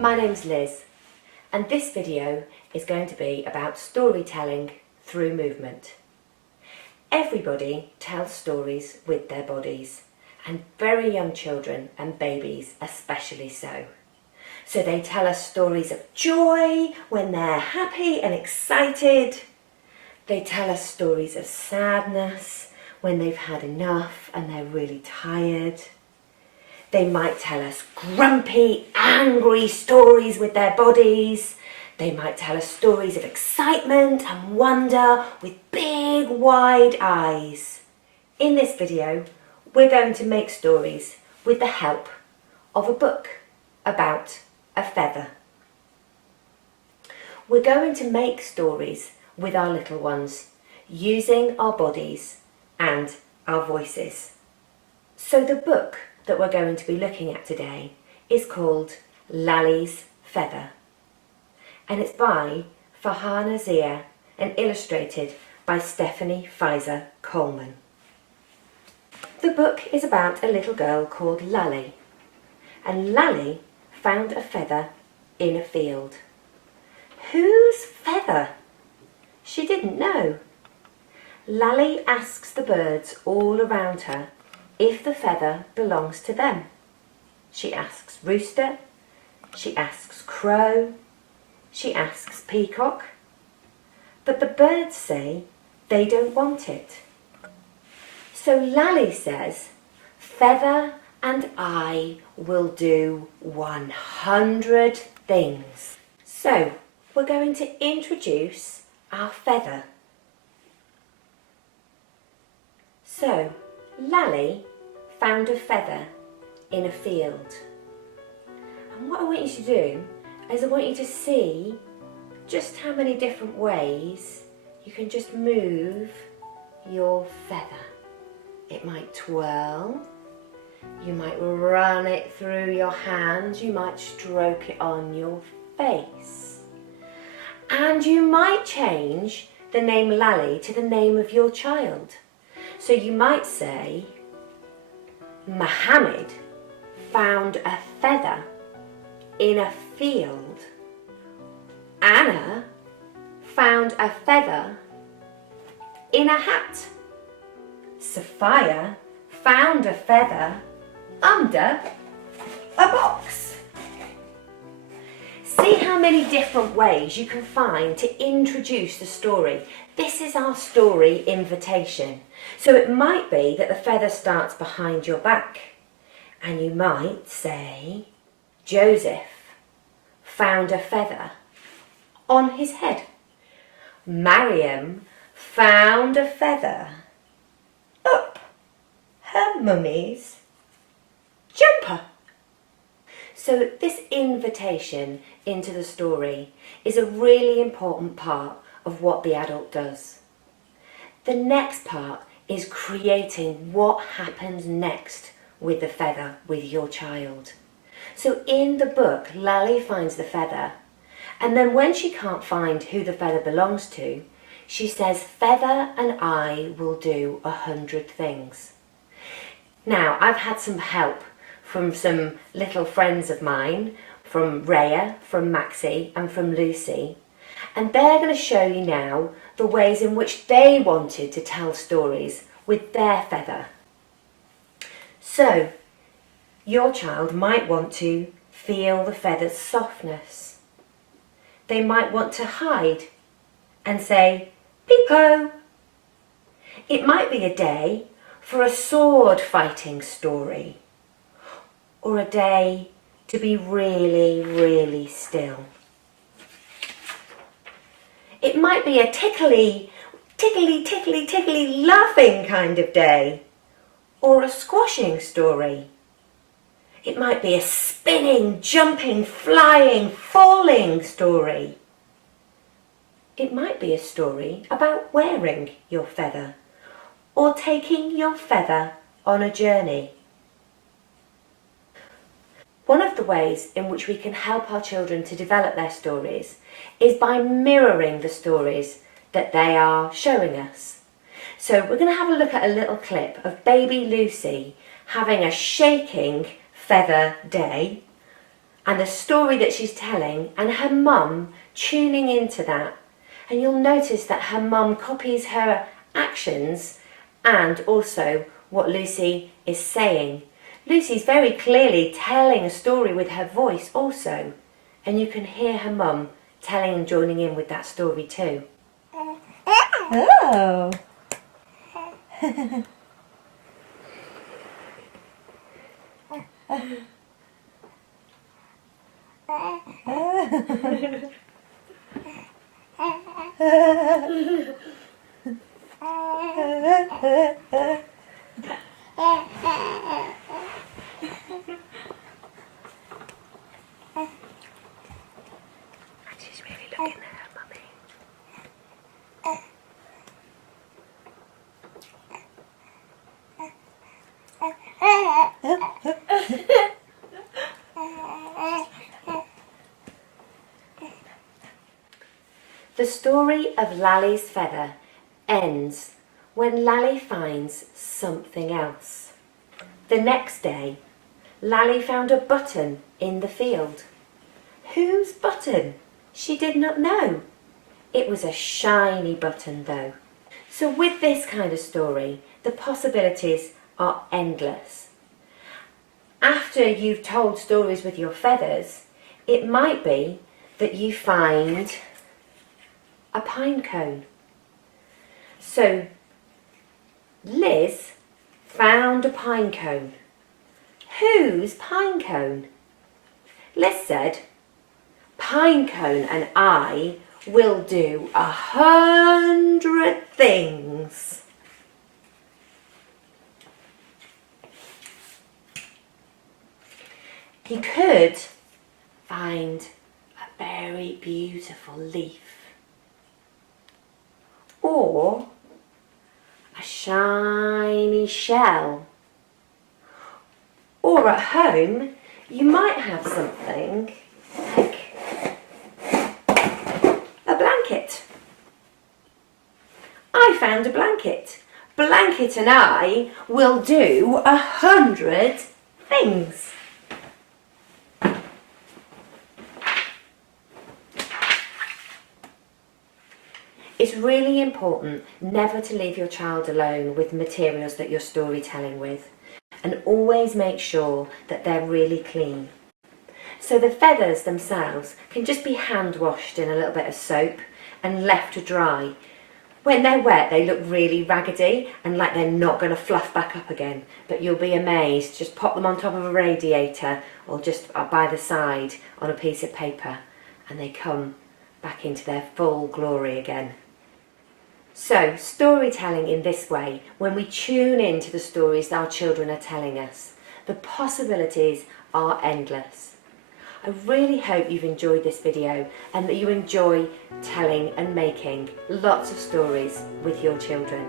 My name's Liz, and this video is going to be about storytelling through movement. Everybody tells stories with their bodies, and very young children and babies especially so. So they tell us stories of joy when they're happy and excited. They tell us stories of sadness when they've had enough and they're really tired. They might tell us grumpy, angry stories with their bodies. They might tell us stories of excitement and wonder with big, wide eyes. In this video, we're going to make stories with the help of a book about a feather. We're going to make stories with our little ones using our bodies and our voices. So the book that we're going to be looking at today is called Lali's Feather, and it's by Farthna Zia and illustrated by Stephanie Pfizer Coleman. The book is about a little girl called Lali, and Lali found a feather in a field. Whose feather? She didn't know. Lali asks the birds all around her if the feather belongs to them. She asks rooster, she asks crow, she asks peacock, but the birds say they don't want it. So Lali says, "Feather and I will do 100 things." So we're going to introduce our feather. So Lali found a feather in a field. And what I want you to do is I want you to see just how many different ways you can just move your feather. It might twirl, you might run it through your hands, you might stroke it on your face. And you might change the name Lali to the name of your child. So you might say, Mohammed found a feather in a field. Anna found a feather in a hat. Sophia found a feather under a box. See how many different ways you can find to introduce the story. This is our story invitation. So it might be that the feather starts behind your back, and you might say, Joseph found a feather on his head. Mariam found a feather up her mummy's jumper. So this invitation into the story is a really important part of what the adult does. The next part is creating what happens next with the feather with your child. So in the book, Lali finds the feather, and then when she can't find who the feather belongs to, she says, "Feather and I will do 100 things." Now, I've had some help from some little friends of mine, from Rhea, from Maxie and from Lucy, and they're going to show you now the ways in which they wanted to tell stories with their feather. So, your child might want to feel the feather's softness. They might want to hide and say, "Peepo." It might be a day for a sword fighting story, or a day to be really, really still. It might be a tickly, laughing kind of day, or a squashing story. It might be a spinning, jumping, flying, falling story. It might be a story about wearing your feather, or taking your feather on a journey. One of the ways in which we can help our children to develop their stories is by mirroring the stories that they are showing us. So we're going to have a look at a little clip of baby Lucy having a shaking feather day, and the story that she's telling, and her mum tuning into that. And you'll notice that her mum copies her actions and also what Lucy is saying. Lucy's very clearly telling a story with her voice also, and you can hear her mum telling and joining in with that story too. Oh! She's really looking at her mummy. The story of Lali's feather ends when Lali finds something else. The next day, Lali found a button in the field. Whose button? She did not know. It was a shiny button though. So with this kind of story, the possibilities are endless. After you've told stories with your feathers, it might be that you find a pine cone. So Liz found a pine cone. Whose pine cone? Liz said, "Pine cone and I will do 100 things." You could find a very beautiful leaf, or a shiny shell, or at home you might have something like a blanket. I found a blanket. Blanket and I will do 100 things. It's really important never to leave your child alone with materials that you're storytelling with, and always make sure that they're really clean. So the feathers themselves can just be hand washed in a little bit of soap and left to dry. When they're wet, they look really raggedy and like they're not going to fluff back up again, but you'll be amazed. Just pop them on top of a radiator or just by the side on a piece of paper and they come back into their full glory again. So, storytelling in this way, when we tune into the stories that our children are telling us, the possibilities are endless. I really hope you've enjoyed this video and that you enjoy telling and making lots of stories with your children.